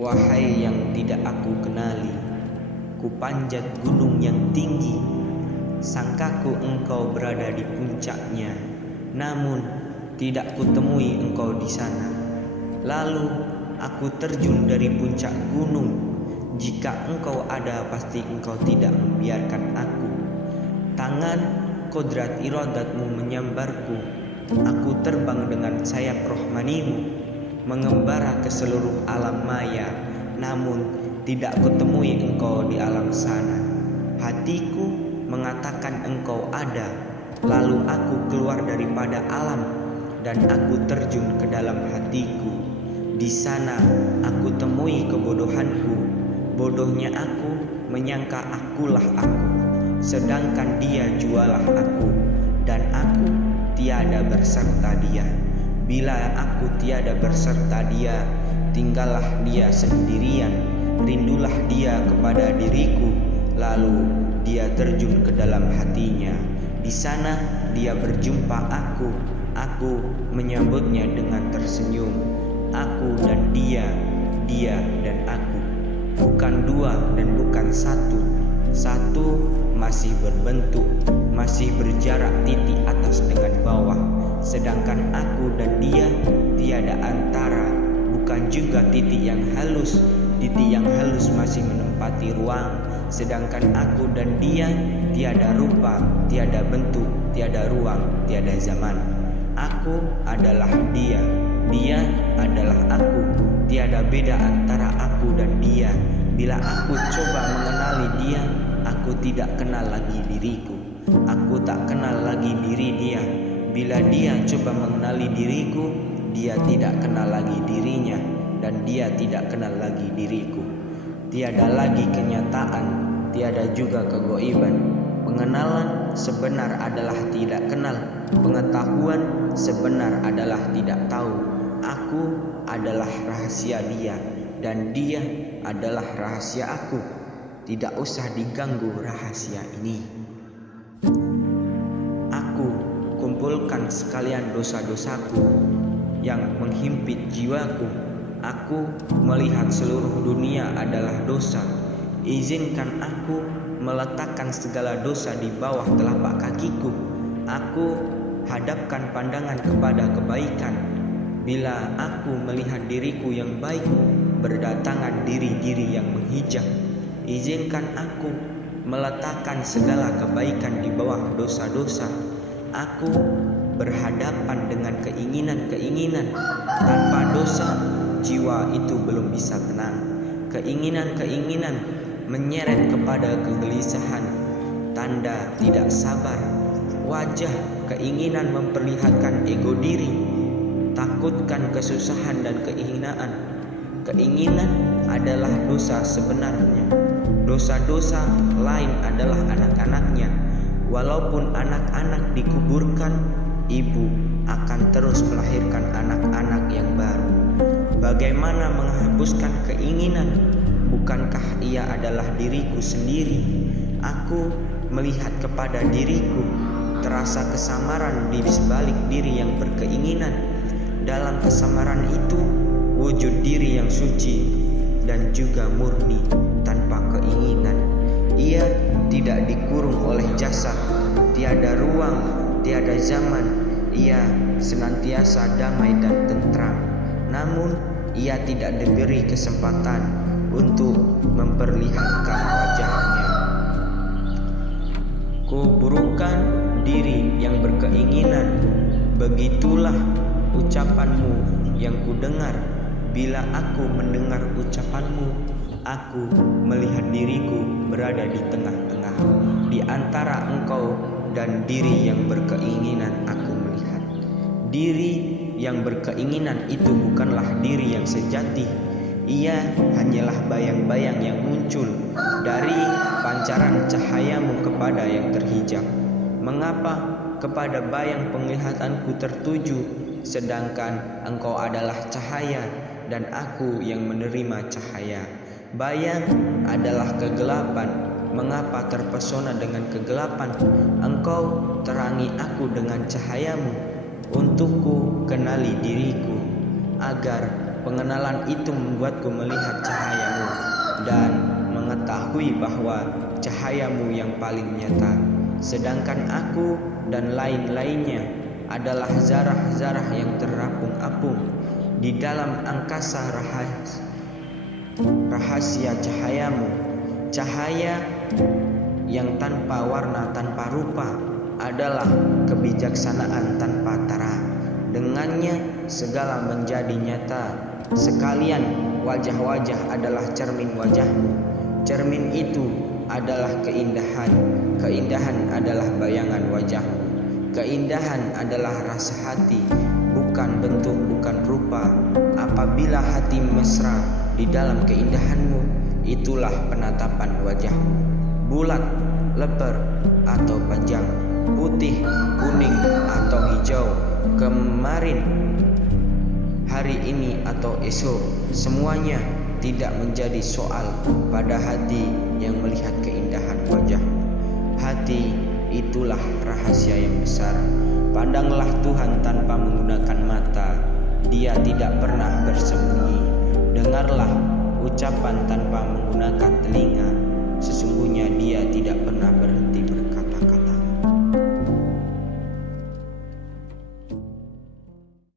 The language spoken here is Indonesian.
Wahai yang tidak aku kenali, ku panjat gunung yang tinggi. Sangkaku engkau berada di puncaknya, namun tidak kutemui engkau di sana. Lalu aku terjun dari puncak gunung. Jika engkau ada, pasti engkau tidak membiarkan aku. Tangan kodrat iradatmu menyambarku. Aku terbang dengan sayap rohmanimu, mengembara ke seluruh alam maya, namun tidak kutemui engkau di alam sana. Hatiku mengatakan engkau ada, lalu aku keluar daripada alam dan aku terjun ke dalam hatiku. Di sana aku temui kebodohanku. Bodohnya aku menyangka akulah aku, sedangkan dia jualah aku, dan aku tiada berserta dia. Bila aku tiada berserta dia, tinggallah dia sendirian. Rindulah dia kepada diriku, lalu dia terjun ke dalam hatinya. Di sana dia berjumpa aku menyambutnya dengan tersenyum. Aku dan dia dan aku, bukan dua dan bukan satu. Satu masih berbentuk, masih berjarak titik atas dengan bawah. Sedangkan aku dan dia tiada antara, bukan juga titik yang halus. Titik yang halus masih menempati ruang, sedangkan aku dan dia tiada rupa, tiada bentuk, tiada ruang, tiada zaman. Aku adalah dia adalah aku. Tiada beda antara aku dan dia. Bila aku coba mengenali dia, aku tidak kenal lagi diriku. Aku tak kenal lagi diri dia. Bila dia coba mengenali diriku, dia tidak kenal lagi dirinya, dan dia tidak kenal lagi diriku. Tiada lagi kenyataan, tiada juga kegoiban. Pengenalan sebenar adalah tidak kenal. Pengetahuan sebenar adalah tidak tahu. Aku adalah rahasia dia, dan dia adalah rahasia aku. Tidak usah diganggu rahasia ini. Aku kumpulkan sekalian dosa-dosaku yang menghimpit jiwaku. Aku melihat seluruh dunia adalah dosa. Izinkan aku meletakkan segala dosa di bawah telapak kakiku. Aku hadapkan pandangan kepada kebaikan. Bila aku melihat diriku yang baik, berdatangan diri-diri yang menghijab. Izinkan aku meletakkan segala kebaikan di bawah dosa-dosa. Aku berhadapan dengan keinginan-keinginan. Tanpa dosa, jiwa itu belum bisa tenang. Keinginan-keinginan menyeret kepada kegelisahan, tanda tidak sabar. Wajah keinginan memperlihatkan ego diri, takutkan kesusahan dan kehinaan. Keinginan adalah dosa sebenarnya. Dosa-dosa lain adalah anak-anaknya. Walaupun anak-anak dikuburkan, ibu akan terus melahirkan anak-anak yang baru. Bagaimana menghapuskan keinginan? Bukankah ia adalah diriku sendiri? Aku melihat kepada diriku, terasa kesamaran di sebalik diri yang berkeinginan. Dalam kesamaran itu, wujud diri yang suci dan juga murni tanpa keinginan. Ia tidak dikurung oleh jasad, tiada ruang, tiada zaman. Ia senantiasa damai dan tentram. Namun ia tidak diberi kesempatan untuk memperlihatkan wajahnya. Kuburukan diri yang berkeinginan. Begitulah ucapanmu yang kudengar. Bila aku mendengar ucapanmu, aku melihat diriku berada di tengah-tengah. Di antara engkau dan diri yang berkeinginan aku melihat. Diri yang berkeinginan itu bukanlah diri yang sejati. Ia hanyalah bayang-bayang yang muncul dari pancaran cahayamu kepada yang terhijab. Mengapa kepada bayang penglihatanku tertuju, sedangkan engkau adalah cahaya dan aku yang menerima cahaya? Bayang adalah kegelapan. Mengapa terpesona dengan kegelapan? Engkau terangi aku dengan cahayamu. Untukku kenali diriku, agar Pengenalan itu membuatku melihat cahayamu dan mengetahui bahwa cahayamu yang paling nyata, sedangkan aku dan lain-lainnya adalah zarah-zarah yang terapung-apung di dalam angkasa rahasia cahayamu. Cahaya yang tanpa warna, tanpa rupa adalah kebijaksanaan tanpa tara. Dengannya segala menjadi nyata. Sekalian wajah-wajah adalah cermin wajahmu. Cermin itu adalah keindahan. Keindahan adalah bayangan wajahmu. Keindahan adalah rasa hati, bukan bentuk, bukan rupa. Apabila hati mesra di dalam keindahanmu, itulah penatapan wajahmu. Bulat, lebar atau panjang, putih, kuning atau hijau, kemarin, hari ini atau esok, semuanya tidak menjadi soal pada hati yang melihat keindahan wajahmu. Hati itulah rahasia yang besar. Pandanglah Tuhan tanpa menggunakan mata, Dia tidak pernah bersembunyi. Dengarlah ucapan tanpa menggunakan telinga, sesungguhnya Dia tidak pernah